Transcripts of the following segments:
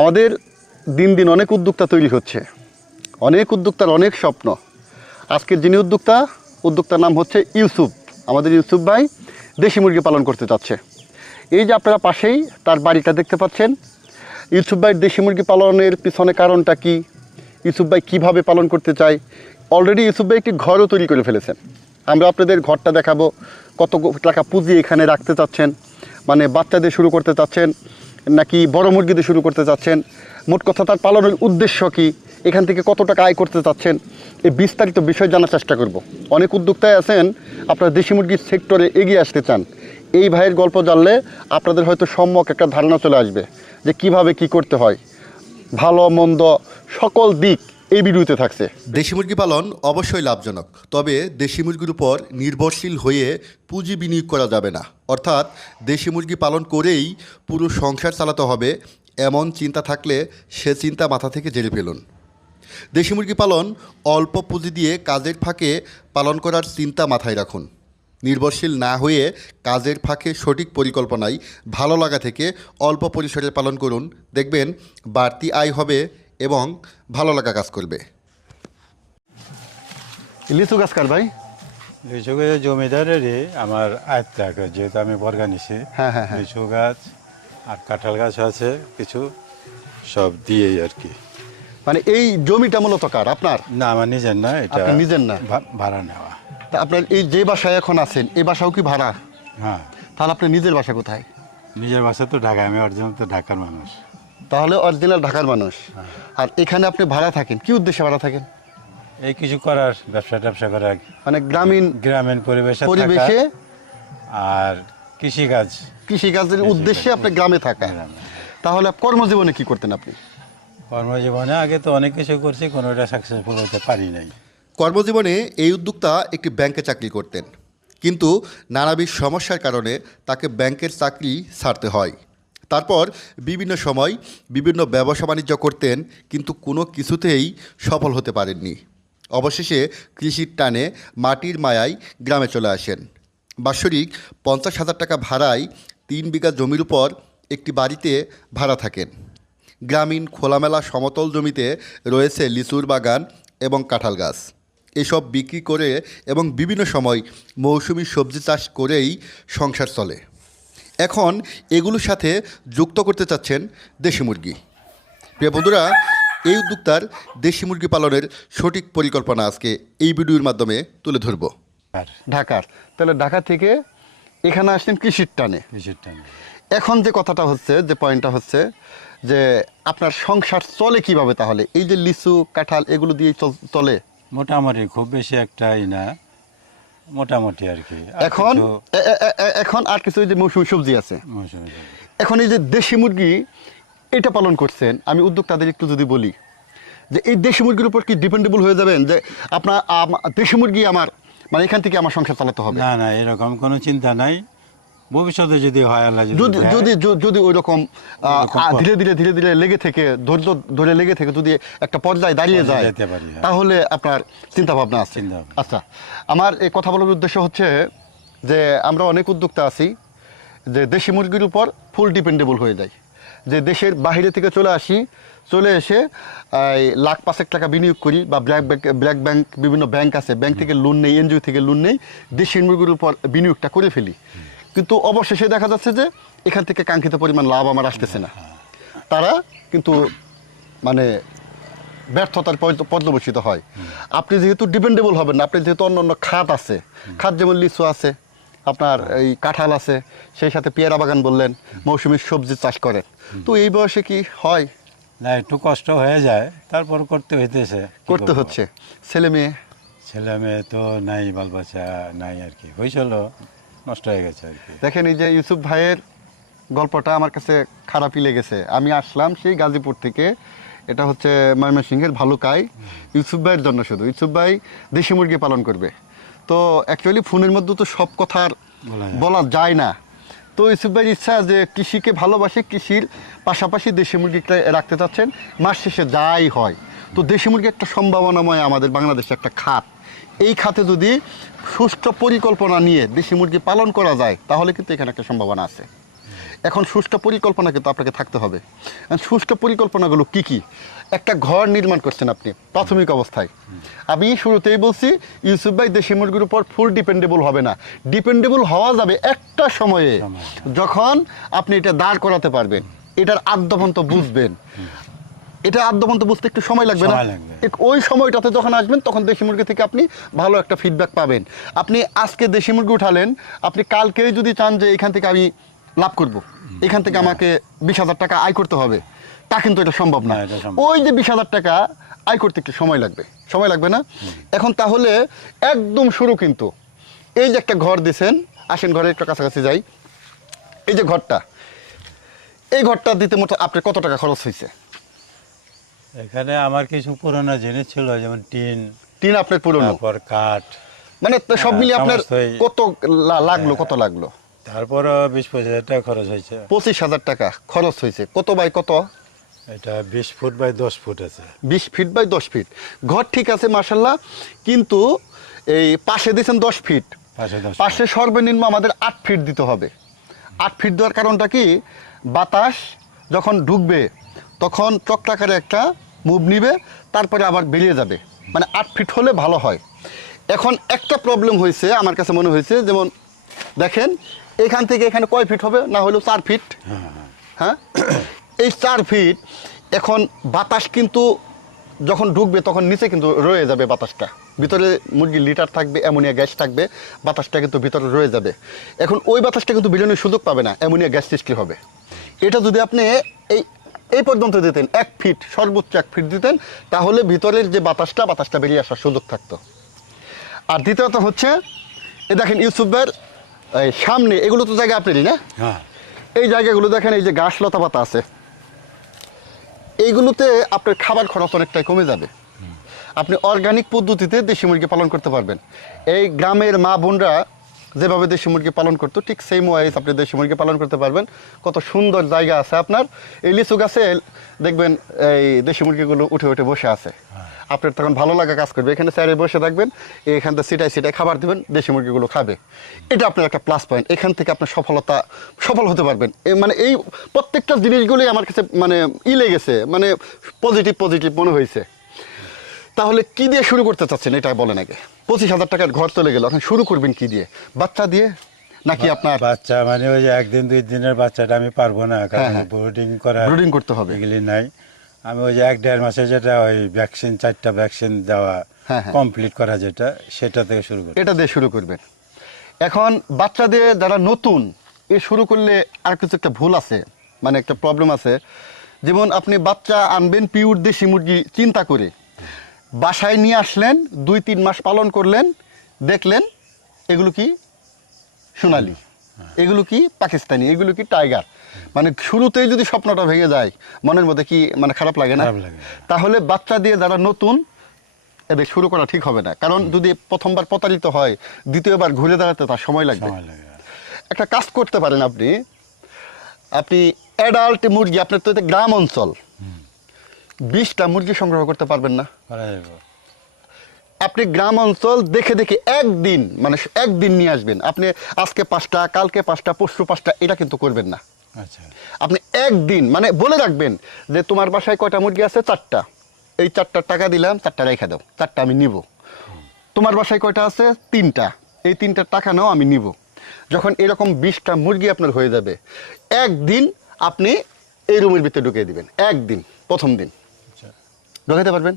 আমাদের দিন দিন অনেক উদ্যোক্তা তৈরি হচ্ছে। অনেক উদ্যোক্তার অনেক স্বপ্ন। আজকের যিনি উদ্যোক্তা, উদ্যোক্তার নাম হচ্ছে ইউসুফ। আমাদের ইউসুফ ভাই দেশি মুরগি পালন করতে চাচ্ছে। এই যে আপনারা পাশেই তার বাড়িটা দেখতে পাচ্ছেন, ইউসুফ ভাই দেশি মুরগি পালনের পিছনে কারণটা কি? ইউসুফ ভাই কীভাবে পালন করতে চায়? অলরেডি ইউসুফ ভাই একটি ঘরও তৈরি করে ফেলেছেন। আমরা আপনাদের ঘরটা দেখাবো। কত টাকা পুঁজি এখানে রাখতে চাচ্ছেন মানে বাচ্চাদের শুরু করতে চাচ্ছেন। নাকি বড় মুরগিতে শুরু করতে চাচ্ছেন? মোট কথা তার পালনের উদ্দেশ্য কি? এখান থেকে কত টাকা আয় করতে চাচ্ছেন? এই বিস্তারিত বিষয় জানার চেষ্টা করব। অনেক উদ্যোক্তায় আছেন, আপনারা দেশি মুরগির সেক্টরে এগিয়ে আসতে চান। এই ভাইয়ের গল্প জানলে আপনাদের হয়তো সম্যক একটা ধারণা চলে আসবে যে কীভাবে কি করতে হয়। ভালো, মন্দ, সকল দিক এই ভিডিওতে থাকছে। দেশি মুরগি পালন অবশ্যই লাভজনক, তবে দেশি মুরগির উপর নির্ভরশীল হয়ে পুঁজি বিনিয়োগ করা যাবে না। অর্থাৎ দেশি মুরগি পালন করেই পুরো সংসার চালাতে হবে, এমন চিন্তা থাকলে সে চিন্তা মাথা থেকে জেরে ফেলুন। দেশি মুরগি পালন অল্প পুঁজি দিয়ে কাজের ফাঁকে পালন করার চিন্তা মাথায় রাখুন। নির্ভরশীল না হয়ে কাজের ফাঁকে সঠিক পরিকল্পনায় ভালো লাগা থেকে অল্প পরিসরে পালন করুন। দেখবেন বাড়তি আয় হবে এবং ভালো লাগা কাজ করবে। লিচু গাছ কার ভাই? লিচু গাছের জমিদারেরই আমার আয়ত্ত যেহেতু আমি বর্গা নিছি। হ্যাঁ, হ্যাঁ, হ্যাঁ। লিচু গাছ আর কাঁঠাল গাছ আছে কিছু সব দিয়েই আর কি। মানে এই জমিটা মূলত কার আপনার? না আমার নিজের না এটা নিজের না? ভা- ভাড়া নেওয়া। তা আপনার এই যে বাসায় এখন আছেন এই বাসাও কি ভাড়া? হ্যাঁ। তাহলে আপনার নিজের বাসা কোথায়? নিজের বাসা তো ঢাকা আমি অর্জন তো ঢাকার মানুষ। তাহলে অরিজিনাল ঢাকার মানুষ। আর এখানে আপনি ভাড়া থাকেন কি উদ্দেশ্যে ভাড়া থাকেন? এই কিছু করার ব্যবসা ট্যাবসা করার মানে গ্রামীণ গ্রামীণ পরিবেশে পরিবেশে আর কৃষিকাজ। কৃষিকাজের উদ্দেশ্যে আপনি গ্রামে থাকা। গ্রামে। তাহলে কর্মজীবনে কি করতেন আপনি? কর্মজীবনে আগে তো অনেক কিছু করছি কোনোটা সাকসেসফুল হতে পারি নাই। কর্মজীবনে এই উদ্যোক্তা একটি ব্যাংকে চাকরি করতেন। কিন্তু নানাবিধ সমস্যার কারণে তাকে ব্যাংকের চাকরি ছাড়তে হয়। তারপর বিভিন্ন সময় বিভিন্ন ব্যবসা বাণিজ্য করতেন, কিন্তু কোনো কিছুতেই সফল হতে পারেননি। অবশেষে কৃষির টানে মাটির মায়ায় গ্রামে চলে আসেন। বাৎসরিক পঞ্চাশ হাজার টাকা ভাড়ায় তিন বিঘা জমির উপর একটি বাড়িতে ভাড়া থাকেন। গ্রামীণ খোলামেলা সমতল জমিতে রয়েছে লিচুর বাগান এবং কাঁঠাল গাছ। এসব বিক্রি করে এবং বিভিন্ন সময় মৌসুমি সবজি চাষ করেই সংসার চলে। এখন এগুলোর সাথে যুক্ত করতে চাচ্ছেন দেশি মুরগি। প্রিয় বন্ধুরা এই উদ্যোক্তার দেশি মুরগি পালনের সঠিক পরিকল্পনা আজকে এই ভিডিওর মাধ্যমে তুলে ধরব। আর ঢাকার। তাহলে ঢাকা থেকে এখানে আসছেন কৃষির টানে। কৃষির টাইমে এখন যে কথাটা হচ্ছে যে পয়েন্টটা হচ্ছে যে আপনার সংসার চলে কীভাবে তাহলে? এই যে লিচু কাঁঠাল এগুলো দিয়ে চলে মোটামুটি খুব বেশি একটাই না। মোটামুটি আর কি। এখন এখন আর কিছু যে মৌসুমি সবজি আছে। এখন এই যে দেশি মুরগি এটা পালন করছেন। আমি উদ্যোক্তাদের একটু যদি বলি যে এই দেশি মুরগির উপর কি ডিপেন্ডেবল হয়ে যাবেন? যে আপনার দেশি মুরগি আমার মানে এখান থেকে আমার সংসার চালাতে হবে। না না এরকম কোনো চিন্তা নাই। ভবিষ্যতে যদি হয় আল্লাহ যদি যদি যদি ওই রকম। ধীরে ধীরে ধীরে ধীরে লেগে থেকে ধৈর্য ধরে লেগে থেকে যদি একটা পর্যায়ে দাঁড়িয়ে যায় হ্যাঁ। তাহলে আপনার চিন্তা ভাবনা আছে। আচ্ছা আমার এই কথা বলার উদ্দেশ্য হচ্ছে যে আমরা অনেক উদ্যোক্তা আছি যে দেশি মুরগির উপর ফুল ডিপেন্ডেবল হয়ে যায় যে দেশের বাইরে থেকে চলে আসি চলে এসে লাখ পাঁচেক টাকা বিনিয়োগ করি বা ব্ল্যাক ব্যাংক ব্ল্যাক ব্যাংক বিভিন্ন ব্যাংক আছে ব্যাংক থেকে লোন নেই এনজিও থেকে লোন নেই দেশি মুরগির উপর বিনিয়োগটা করে ফেলি কিন্তু অবশেষে দেখা যাচ্ছে যে এখান থেকে কাঙ্ক্ষিত পরিমাণ লাভ আমার আসতেছে না। তারা কিন্তু মানে ব্যর্থতার পর্য- পর্যবসিত হয়। আপনি যেহেতু ডিপেন্ডেবল হবেন না আপনি যেহেতু অন্য অন্য খাত আছে খাত যেমন লিচু আছে আপনার এই কাঁঠাল আছে সেই সাথে পেয়ারা বাগান বললেন মৌসুমী সবজি চাষ করেন। তো এই বয়সে কি হয়? না একটু কষ্ট হয়ে যায় তারপর করতে হইতেছে করতে হচ্ছে। ছেলে মেয়ে? ছেলে মেয়ে তো নাই বাল বাচ্চা নাই আর কি। হয়েছিল নষ্ট হয়ে গেছে আর কি। দেখেন এই যে ইউসুফ ভাইয়ের গল্পটা আমার কাছে খারাপই লেগেছে। আমি আসলাম সেই গাজীপুর থেকে এটা হচ্ছে ময়মনসিংহের ভালুকায় ইউসুফ ভাইয়ের জন্য শুধু। ইউসুফ ভাই দেশি মুরগি পালন করবে। তো অ্যাকচুয়ালি ফোনের মধ্যে তো সব কথার বলা যায় না। বলা যায় না। তো ইউসুফ ভাইয়ের ইচ্ছা যে কৃষিকে ভালোবাসে কৃষির পাশাপাশি দেশি মুরগিটা রাখতে চাচ্ছেন। মাস শেষে যাই হয়। তো দেশি মুরগি একটা সম্ভাবনাময় আমাদের বাংলাদেশে একটা খাত। এই খাতে যদি সুষ্ঠু পরিকল্পনা নিয়ে দেশি মুরগি পালন করা যায় তাহলে কিন্তু এখানে একটা সম্ভাবনা আছে। এখন সুষ্ঠু পরিকল্পনা কিন্তু আপনাকে থাকতে হবে। সুষ্ঠু পরিকল্পনাগুলো কি কি? একটা ঘর নির্মাণ করছেন আপনি প্রাথমিক অবস্থায়। আমি শুরুতেই বলছি ইউসুফ ভাই দেশি মুরগির উপর ফুল ডিপেন্ডেবল হবে না। ডিপেন্ডেবল হওয়া যাবে একটা সময়ে সময়ে। যখন আপনি এটা দাঁড় করাতে পারবেন। এটার আদ্যপন্ত বুঝবেন। এটা আদ্যপন্ত বুঝতে একটু সময় লাগবে না? ওই সময়টাতে যখন আসবেন তখন দেশি মুরগি থেকে আপনি ভালো একটা ফিডব্যাক পাবেন। আপনি আজকে দেশি মুরগি উঠালেন আপনি কালকেই যদি চান যে এখান থেকে আমি লাভ করব এখান থেকে আমাকে বিশ হাজার টাকা আয় করতে হবে তা কিন্তু এটা সম্ভব না। ওই যে বিশ হাজার টাকা আয় করতে একটু সময় লাগবে। সময় লাগবে না? এখন তাহলে একদম শুরু কিন্তু। এই যে একটা ঘর দিছেন আসেন ঘরে একটু কাছাকাছি যাই। এই যে ঘরটা এই ঘরটা দিতে মতো আপনার কত টাকা খরচ হয়েছে এখানে আমার কিছু পুরনো জিনিস ছিল যেমন টিন টিন আপনার পুরনো? তারপর কাঠ। মানে তো সব হ্যাঁ, মিলিয়ে আপনার কত লাগল কত লাগল? তারপরও বিশ পঁচিশ হাজার টাকা খরচ হয়েছে। পঁচিশ হাজার টাকা খরচ হয়েছে। কত বাই কত? এটা বিশ ফুট বাই দশ ফুট আছে। বিশ ফিট বাই দশ ফিট। ঘর ঠিক আছে মার্শাল্লাহ কিন্তু এই পাশে দিয়েছেন দশ ফিট। পাশে সর্বনিম্ন আমাদের আট ফিট দিতে হবে। আট ফিট দেওয়ার কারণটা কি? বাতাস যখন ঢুকবে তখন চক্রাকারে একটা মুভ নিবে, তারপরে আবার বেরিয়ে যাবে। মানে আট ফিট হলে ভালো হয়। এখন একটা প্রবলেম হয়েছে, আমার কাছে মনে হয়েছে, যেমন দেখেন, এখান থেকে এখানে কয় ফিট হবে? না হলেও চার ফিট। হ্যাঁ? এই চার ফিট, এখন বাতাস কিন্তু যখন ঢুকবে, তখন নিচে কিন্তু রয়ে যাবে বাতাসটা। ভিতরে মুরগির লিটার থাকবে, অ্যামোনিয়া গ্যাস থাকবে, বাতাসটা কিন্তু ভিতরে রয়ে যাবে। এখন ওই বাতাসটা কিন্তু বেরোনোর সুযোগ পাবে না, অ্যামোনিয়া গ্যাস সৃষ্টি হবে। এটা যদি আপনি এই এই পর্যন্ত দিতেন এক ফিট সর্বোচ্চ এক ফিট দিতেন তাহলে ভিতরের যে বাতাসটা বাতাসটা বেরিয়ে আসার সুযোগ থাকতো। আর দ্বিতীয়ত হচ্ছে এ দেখেন ইউসুফের এই সামনে এগুলো তো জায়গা আপনারই না? হ্যাঁ। এই জায়গাগুলো দেখেন এই যে ঘাস লতা পাতা আছে। এইগুলোতে আপনার খাবার খরচ অনেকটাই কমে যাবে। আপনি অর্গানিক পদ্ধতিতে দেশি মুরগি পালন করতে পারবেন। এই গ্রামের মা বোনরা যেভাবে দেশি মুরগি পালন করতো ঠিক সেম ওয়াইজ আপনি দেশি মুরগি পালন করতে পারবেন। কত সুন্দর জায়গা আছে আপনার। এই লিচু গাছে দেখবেন এই দেশি মুরগিগুলো উঠে উঠে বসে আছে। আপনার তখন ভালো লাগা কাজ করবে। এখানে স্যারে বসে থাকবেন এখান থেকে সিটাই সিটাই খাবার দেবেন দেশি মুরগিগুলো খাবে। এটা আপনার একটা প্লাস পয়েন্ট এখান থেকে আপনার সফলতা সফল হতে পারবেন। মানে এই প্রত্যেকটা জিনিসগুলোই আমার কাছে মানে ই লেগেছে মানে পজিটিভ পজিটিভ মনে হয়েছে। তাহলে কি দিয়ে শুরু করতে চাচ্ছেন? এটা বলেন আগে। পঁচিশ হাজার টাকার ঘর চলে গেল। এখন শুরু করবেন কি দিয়ে? বাচ্চা দিয়ে নাকি আপনার বাচ্চা মানে ওই যে একদিন দুই দিনের বাচ্চাটা আমি পারব না কারণ হ্যাঁ। ব্রুডিং করা ব্রুডিং করতে হবে। এগুলি নাই। আমি ওই যে এক দেড় মাসে যেটা ওই ভ্যাকসিন চারটা ভ্যাকসিন দেওয়া হ্যাঁ, হ্যাঁ। কমপ্লিট করা যেটা সেটা থেকে শুরু করি এটা দিয়ে শুরু করবেন। এখন বাচ্চা দিয়ে যারা নতুন এ শুরু করলে আর কিছু একটা ভুল আছে মানে একটা প্রবলেম আছে। যেমন আপনি বাচ্চা আনবেন পিওর দেশি মুরগি চিন্তা করে বাসায় নিয়ে আসলেন দুই তিন মাস পালন করলেন দেখলেন এগুলো কি সোনালি এগুলো কি পাকিস্তানি এগুলো কি টাইগার। মানে শুরুতেই যদি স্বপ্নটা ভেঙে যায় মনের মধ্যে কি মানে খারাপ লাগে না। তাহলে বাচ্চা দিয়ে যারা নতুন এদের শুরু করা ঠিক হবে না। কারণ যদি প্রথমবার প্রতারিত হয় দ্বিতীয়বার ঘুরে দাঁড়াতে তার সময় লাগবে। একটা কাজ করতে পারেন আপনি। আপনি অ্যাডাল্ট মুরগি আপনার তো এটা গ্রাম অঞ্চল। বিশটা মুরগি সংগ্রহ করতে পারবেন না। আপনি গ্রাম অঞ্চল দেখে দেখে একদিন মানে একদিন নিয়ে আসবেন। আপনি আজকে পাঁচটা কালকে পাঁচটা পরশু পাঁচটা এটা কিন্তু করবেন না। আচ্ছা। আপনি একদিন মানে বলে রাখবেন যে তোমার বাসায় কয়টা মুরগি আছে? চারটা। এই চারটার টাকা দিলাম চারটা রেখে দাও চারটা আমি নিব। তোমার বাসায় কয়টা আছে? তিনটা। এই তিনটার টাকা নাও আমি নিব। যখন এরকম বিশটা মুরগি আপনার হয়ে যাবে একদিন আপনি এই রুমের ভিতরে ঢুকিয়ে দিবেন একদিন প্রথম দিন। ঢুকাতে পারবেন?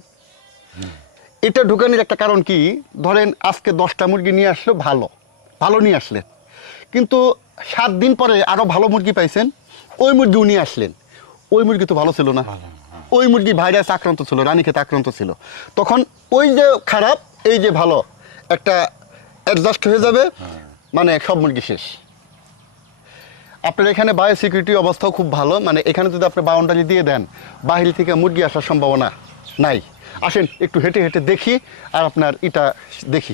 এটা ঢুকানোর একটা কারণ কি? ধরেন আজকে দশটা মুরগি নিয়ে আসলো ভালো। ভালো নিয়ে আসলেন। কিন্তু সাত দিন পরে আরও ভালো মুরগি পাইছেন ওই মুরগিও নিয়ে আসলেন। ওই মুরগি তো ভালো ছিল না। ওই মুরগি ভাইরাস আক্রান্ত ছিল রানীক্ষেতে আক্রান্ত ছিল। তখন ওই যে খারাপ এই যে ভালো একটা অ্যাডজাস্ট হয়ে যাবে মানে সব মুরগি শেষ। আপনার এখানে বায়ো সিকিউরিটি অবস্থাও খুব ভালো মানে এখানে যদি আপনি বাউন্ডারি দিয়ে দেন বাহির থেকে মুরগি আসার সম্ভাবনা নাই। আসেন একটু হেঁটে হেঁটে দেখি আর আপনার এটা দেখি।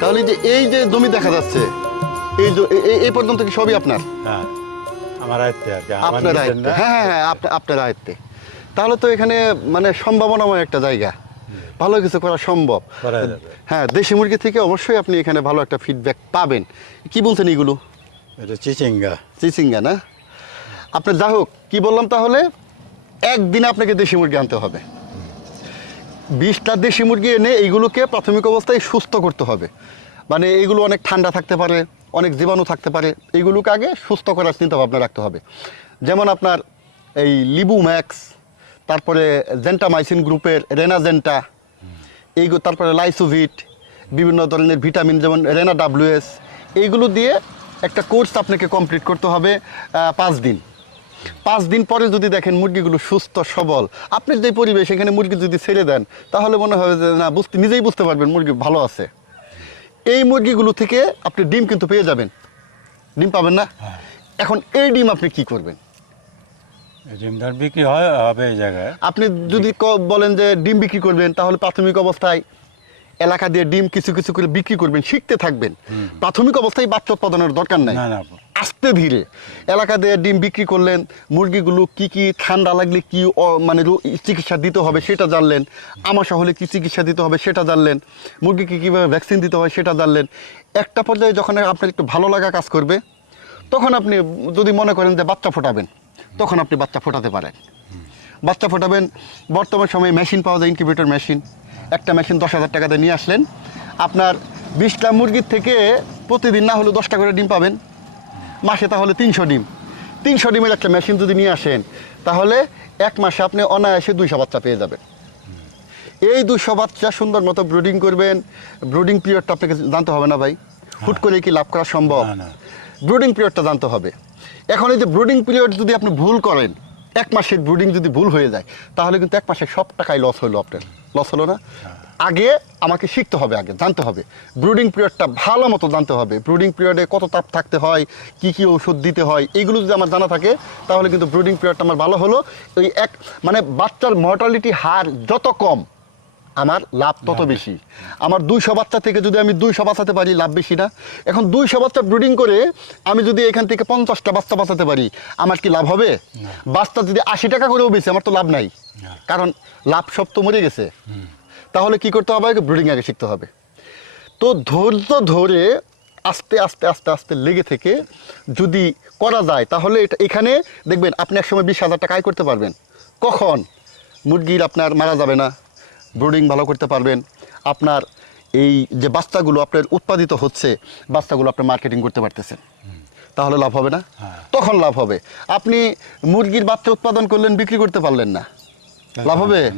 তাহলে যে এই যে জমি দেখা যাচ্ছে এই এই পর্যন্ত কি সবই আপনার? হ্যাঁ আমার আয়ত্তে আপনার আয়ত্তে। হ্যাঁ হ্যাঁ হ্যাঁ আপনার আয়ত্তে। তাহলে তো এখানে মানে সম্ভাবনাময় একটা জায়গা। ভালো কিছু করা সম্ভব। হ্যাঁ দেশি মুরগি থেকে অবশ্যই আপনি এখানে ভালো একটা ফিডব্যাক পাবেন। কি বলছেন এগুলো? এটা চিচিঙ্গা। চিচিঙ্গা না? আপনি যা হোক কি বললাম তাহলে? একদিনে আপনাকে দেশি মুরগি আনতে হবে। বিশটা দেশি মুরগি এনে এইগুলোকে প্রাথমিক অবস্থায় সুস্থ করতে হবে। মানে এইগুলো অনেক ঠান্ডা থাকতে পারে অনেক জীবাণু থাকতে পারে এইগুলোকে আগে সুস্থ করার চিন্তা ভাবনা রাখতে হবে। যেমন আপনার এই লিবু ম্যাক্স তারপরে জেন্টামাইসিন গ্রুপের রেনাজেন্টা এই তারপরে লাইসোভিট বিভিন্ন ধরনের ভিটামিন যেমন রেনা ডাব্লিউএস এইগুলো দিয়ে একটা কোর্স আপনাকে কমপ্লিট করতে হবে পাঁচ দিন। পাঁচ দিন পরে যদি দেখেন মুরগিগুলো সুস্থ সবল আপনি যে পরিবেশ এখানে মুরগি যদি ছেড়ে দেন তাহলে মনে হবে যে না বুঝতে নিজেই বুঝতে পারবেন মুরগি ভালো আছে। এই মুরগিগুলো থেকে আপনি ডিম কিন্তু পেয়ে যাবেন। ডিম পাবেন না? এখন এই ডিম আপনি কি করবেন? ডিমদার বিক্রি হয় হবে এই জায়গায়। আপনি যদি বলেন যে ডিম বিক্রি করবেন তাহলে প্রাথমিক অবস্থায় এলাকা দিয়ে ডিম কিছু কিছু করে বিক্রি করবেন শিখতে থাকবেন। প্রাথমিক অবস্থায় বাচ্চা উৎপাদনের দরকার নাই। আস্তে ধীরে। এলাকা দিয়ে ডিম বিক্রি করলেন মুরগিগুলো কি কি ঠান্ডা লাগলে কি মানে চিকিৎসা দিতে হবে সেটা জানলেন আমাশা হলে কি চিকিৎসা দিতে হবে সেটা জানলেন মুরগিকে কীভাবে ভ্যাকসিন দিতে হয় সেটা জানলেন। একটা পর্যায়ে যখন আপনার একটু ভালো লাগা কাজ করবে তখন আপনি যদি মনে করেন যে বাচ্চা ফোটাবেন তখন আপনি বাচ্চা ফোটাতে পারেন। বাচ্চা ফোটাবেন বর্তমান সময়ে মেশিন পাওয়া যায় ইনকিউবেটর মেশিন। একটা মেশিন দশ হাজার টাকাতে নিয়ে আসলেন। আপনার বিশটা মুরগির থেকে প্রতিদিন না হলেও দশটা করে ডিম পাবেন। মাসে তাহলে তিনশো ডিম। তিনশো ডিমের একটা মেশিন যদি নিয়ে আসেন তাহলে এক মাসে আপনি অনায়াসে দুইশো বাচ্চা পেয়ে যাবেন। এই দুশো বাচ্চা সুন্দর মতো ব্রুডিং করবেন। ব্রুডিং পিরিয়ডটা আপনাকে জানতে হবে না ভাই? হুট করে কি লাভ করা সম্ভব। ব্রুডিং পিরিয়ডটা জানতে হবে। এখন এই যে ব্রুডিং পিরিয়ড যদি আপনি ভুল করেন, এক মাসের ব্রুডিং যদি ভুল হয়ে যায়, তাহলে কিন্তু এক মাসে সব টাকাই লস হলো আপনার। লস হলো না? আগে আমাকে শিখতে হবে আগে, জানতে হবে। ব্রুডিং পিরিয়ডটা ভালো মতো জানতে হবে। ব্রুডিং পিরিয়ডে কত তাপ থাকতে হয়, কি কি ওষুধ দিতে হয় এইগুলো যদি আমার জানা থাকে, তাহলে কিন্তু ব্রুডিং পিরিয়ডটা আমার ভালো হলো। ওই এক মানে বাচ্চার মর্টালিটি হার যত কম আমার লাভ তত বেশি। আমার দুইশো বাচ্চা থেকে যদি আমি দুইশো বাঁচাতে পারি লাভ বেশি না। এখন দুইশো বাচ্চা ব্রিডিং করে আমি যদি এখান থেকে পঞ্চাশটা বাচ্চা বাঁচাতে পারি আমার কি লাভ হবে? বাচ্চা যদি আশি টাকা করেও বেশি আমার তো লাভ নাই। কারণ লাভ সব তো মরে গেছে। তাহলে কি করতে হবে? ব্রিডিং আগে শিখতে হবে। তো ধৈর্য ধরে আস্তে আস্তে আস্তে আস্তে লেগে থেকে যদি করা যায় তাহলে এটা এখানে দেখবেন আপনি একসময় বিশ হাজার টাকা আয় করতে পারবেন। কখন? মুরগির আপনার মারা যাবে না। ব্রুডিং ভালো করতে পারবেন। আপনার এই যে বাচ্চাগুলো আপনার উৎপাদিত হচ্ছে বাচ্চাগুলো আপনি মার্কেটিং করতে পারতেছেন। তাহলে লাভ হবে না? হ্যাঁ। তখন লাভ হবে। আপনি মুরগির বাচ্চা উৎপাদন করলেন বিক্রি করতে পারলেন না। লাভ হবে?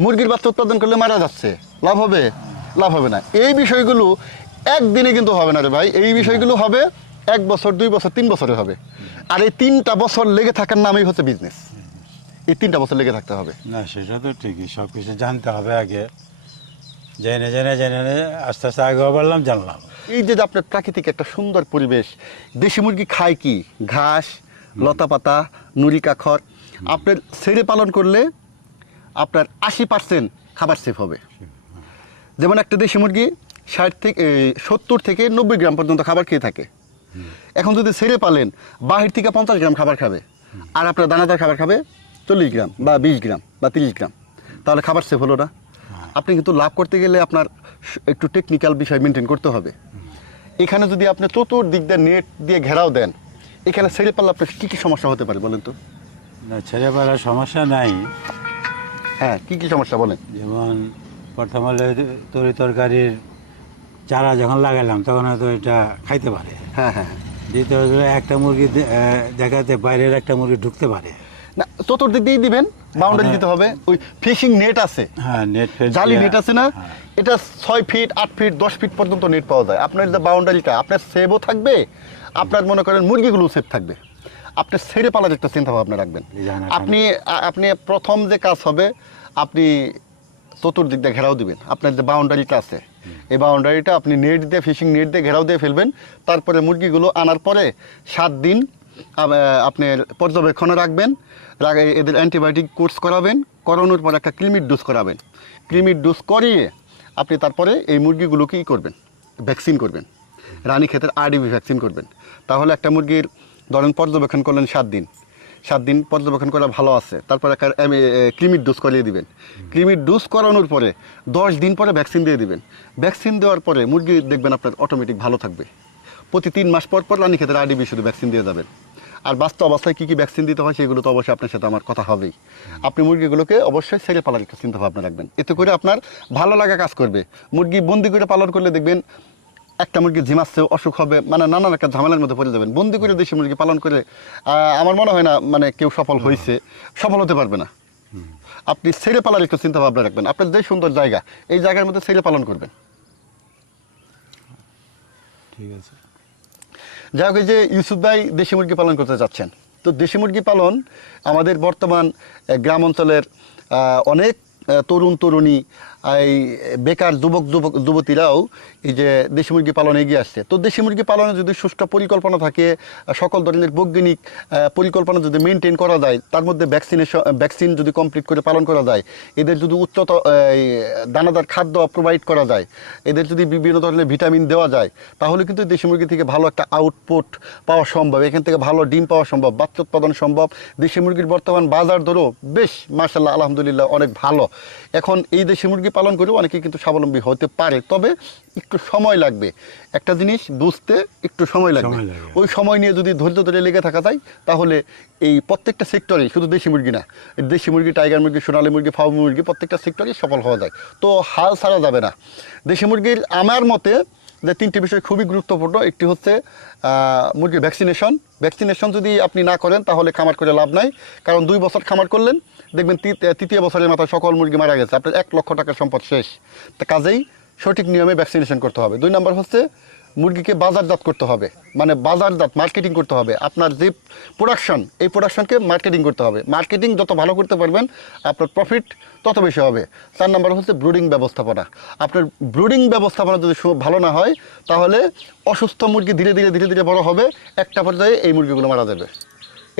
মুরগির বাচ্চা উৎপাদন করলে মারা যাচ্ছে। লাভ হবে? লাভ হবে না। এই বিষয়গুলো একদিনে কিন্তু হবে না রে ভাই। এই বিষয়গুলো হবে এক বছর দুই বছর তিন বছরে হবে। আর এই তিনটা বছর লেগে থাকার নামই হচ্ছে বিজনেস এই তিনটা বছর লেগে থাকতে হবে। না সেটা তো ঠিকই। সব কিছু জানতে হবে আগে। জেনে জেনে জেনে আস্তে আস্তে আগে বললাম জানলাম। এই যে যে আপনার প্রাকৃতিক একটা সুন্দর পরিবেশ দেশি মুরগি খায় কি? ঘাস লতা পাতা নুড়ি কাখর আপনার ছেড়ে পালন করলে আপনার আশি পার্সেন্ট খাবার সেফ হবে। যেমন একটা দেশি মুরগি ষাট থেকে সত্তর থেকে নব্বই গ্রাম পর্যন্ত খাবার খেয়ে থাকে। এখন যদি ছেড়ে পালেন বাহির থেকে পঞ্চাশ গ্রাম খাবার খাবে। আর আপনার দানাদার খাবার খাবে চল্লিশ গ্রাম বা বিশ গ্রাম বা তিরিশ গ্রাম। তাহলে খাবার সেফ হলো না। আপনি কিন্তু লাভ করতে গেলে আপনার একটু টেকনিক্যাল বিষয় মেনটেন করতে হবে। এখানে যদি আপনি চতুর্দিক দিয়ে নেট দিয়ে ঘেরাও দেন এখানে ছেড়ে পারলে আপনার কী কী সমস্যা হতে পারে বলেন তো? না ছেড়ে পাড়ার সমস্যা নাই। হ্যাঁ কী কী সমস্যা বলেন? যেমন প্রথমে তরি তরকারির চারা যখন লাগালাম তখন হয়তো এটা খাইতে পারে। হ্যাঁ হ্যাঁ হ্যাঁ। দ্বিতীয়ত একটা মুরগি দেখাতে বাইরের একটা মুরগি ঢুকতে পারে। না চতুর্দিক দিয়েই দিবেন বাউন্ডারি দিতে হবে। ওই ফিশিং নেট আছে। হ্যাঁ নেট জালি নেট আছে না? হ্যাঁ। এটা ছয় ফিট আট ফিট দশ ফিট পর্যন্ত নেট পাওয়া যায়। আপনার যে বাউন্ডারিটা আপনার সেভও থাকবে আপনার মনে করেন মুরগিগুলো সেভ থাকবে। আপনি ছেড়ে পালার একটা চিন্তা ভাবনা রাখবেন। আপনি আপনি প্রথম যে কাজ হবে আপনি চতুর্দিক দিয়ে ঘেরাও দিবেন। আপনার যে বাউন্ডারিটা আছে এই বাউন্ডারিটা আপনি নেট দিয়ে ফিশিং নেট দিয়ে ঘেরাও দিয়ে ফেলবেন। তারপরে মুরগিগুলো আনার পরে সাত দিন আপনার পর্যবেক্ষণে রাখবেন। এদের অ্যান্টিবায়োটিক কোর্স করাবেন, করানোর পর একটা ক্রিমির ডোজ করাবেন। ক্রিমির ডোজ করিয়ে আপনি তারপরে এই মুরগিগুলোকে ই করবেন, ভ্যাকসিন করবেন। রানী ক্ষেতের আরডিবি ভ্যাকসিন করবেন। তাহলে একটা মুরগির ধরেন পর্যবেক্ষণ করলেন সাত দিন। সাত দিন পর্যবেক্ষণ করা ভালো আছে। তারপর একটা ক্রিমির ডোজ করিয়ে দিবেন। ক্রিমির ডোজ করানোর পরে দশ দিন পরে ভ্যাকসিন দিয়ে দিবেন। ভ্যাকসিন দেওয়ার পরে মুরগি দেখবেন আপনার অটোমেটিক ভালো থাকবে। প্রতি তিন মাস পর পর রানী ক্ষেত্রে আরডিবি শুধু ভ্যাকসিন দিয়ে যাবেন। আর বাস্তব অবস্থায় কী কী ভ্যাকসিন দিতে হয় সেগুলো তো অবশ্যই আপনার সাথে আমার কথা হবেই। আপনি মুরগিগুলোকে অবশ্যই ছেড়ে পালার একটা চিন্তা ভাবনা রাখবেন। এতে করে আপনার ভালো লাগা কাজ করবে। মুরগি বন্দি করে পালন করলে দেখবেন একটা মুরগি ঝিমাচ্ছে অসুখ হবে মানে নানান একটা ঝামেলার মধ্যে পড়ে যাবেন। বন্দি করে দেশি মুরগি পালন করে আমার মনে হয় না মানে কেউ সফল হয়েছে। সফল হতে পারবে না। আপনি ছেড়ে পালার একটু চিন্তা ভাবনা রাখবেন। আপনার যে সুন্দর জায়গা, এই জায়গার মধ্যে ছেড়ে পালন করবেন। ঠিক আছে। যাই হোক যে ইউসুফ ভাই দেশি মুরগি পালন করতে চাচ্ছেন তো দেশি মুরগি পালন আমাদের বর্তমান গ্রাম অঞ্চলের অনেক তরুণ, তরুণী এই বেকার যুবক যুবক, যুবতীরাও এই যে দেশি মুরগি পালনে এগিয়ে আসছে। তো দেশি মুরগি পালনে যদি সুষ্ঠু পরিকল্পনা থাকে, সকল ধরনের বৈজ্ঞানিক পরিকল্পনা যদি মেনটেন করা যায়, তার মধ্যে ভ্যাকসিনেশন ভ্যাকসিন যদি কমপ্লিট করে পালন করা যায়, এদের যদি উচ্চত দানাদার খাদ্য প্রোভাইড করা যায়, এদের যদি বিভিন্ন ধরনের ভিটামিন দেওয়া যায়, তাহলে কিন্তু দেশি মুরগি থেকে ভালো একটা আউটপুট পাওয়া সম্ভব, এখান থেকে ভালো ডিম পাওয়া সম্ভব, বাচ্চা উৎপাদন সম্ভব। দেশি মুরগির বর্তমান বাজার দরও বেশ মার্শাল্লাহ আলহামদুলিল্লাহ, অনেক ভালো। এখন এই দেশি মুরগি পালন করে অনেকে কিন্তু স্বাবলম্বী হতে পারে। তবে একটু সময় লাগবে। একটা জিনিস বুঝতে একটু সময় লাগবে। ওই সময় নিয়ে যদি ধৈর্য ধরে লেগে থাকা যায় তাহলে এই প্রত্যেকটা সেক্টরে শুধু দেশি মুরগি না দেশি মুরগি টাইগার মুরগি সোনালী মুরগি ফার্ম মুরগি প্রত্যেকটা সেক্টরে সফল হওয়া যায়। তো হাল ছাড়া যাবে না। দেশি মুরগির আমার মতে যে তিনটি বিষয় খুবই গুরুত্বপূর্ণ। একটি হচ্ছে মুরগির ভ্যাকসিনেশন ভ্যাকসিনেশন যদি আপনি না করেন তাহলে খামার করে লাভ নাই। কারণ দুই বছর খামার করলেন দেখবেন তৃতীয় বছরের মাথায় সকল মুরগি মারা গেছে। আপনার এক লক্ষ টাকার সম্পদ শেষ। তা কাজেই সঠিক নিয়মে ভ্যাকসিনেশন করতে হবে। দুই নম্বর হচ্ছে, মুরগিকে বাজারজাত করতে হবে। মানে বাজারজাত মার্কেটিং করতে হবে। আপনার যে প্রোডাকশন এই প্রোডাকশনকে মার্কেটিং করতে হবে। মার্কেটিং যত ভালো করতে পারবেন, আপনার প্রফিট তত বেশি হবে। চার নম্বর হচ্ছে ব্রুডিং ব্যবস্থাপনা। আপনার ব্রুডিং ব্যবস্থাপনা যদি ভালো না হয়, তাহলে অসুস্থ মুরগি ধীরে ধীরে ধীরে ধীরে বড় হবে। একটা পর্যায়ে এই মুরগিগুলো মারা যাবে।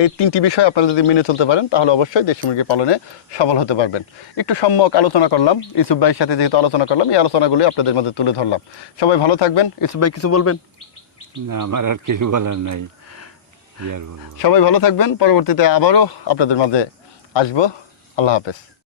এই তিনটি বিষয় আপনারা যদি মেনে চলতে পারেন তাহলে অবশ্যই দেশি মুরগি পালনে সফল হতে পারবেন। একটু সম্যক আলোচনা করলাম ইসুফ ভাইয়ের সাথে যেহেতু আলোচনা করলাম এই আলোচনাগুলি আপনাদের মধ্যে তুলে ধরলাম। সবাই ভালো থাকবেন। ইসুফ ভাই কিছু বলবেন? না আমার আর কিছু বলার নাই। সবাই ভালো থাকবেন। পরবর্তীতে আবারও আপনাদের মাঝে আসব। আল্লাহ হাফেজ।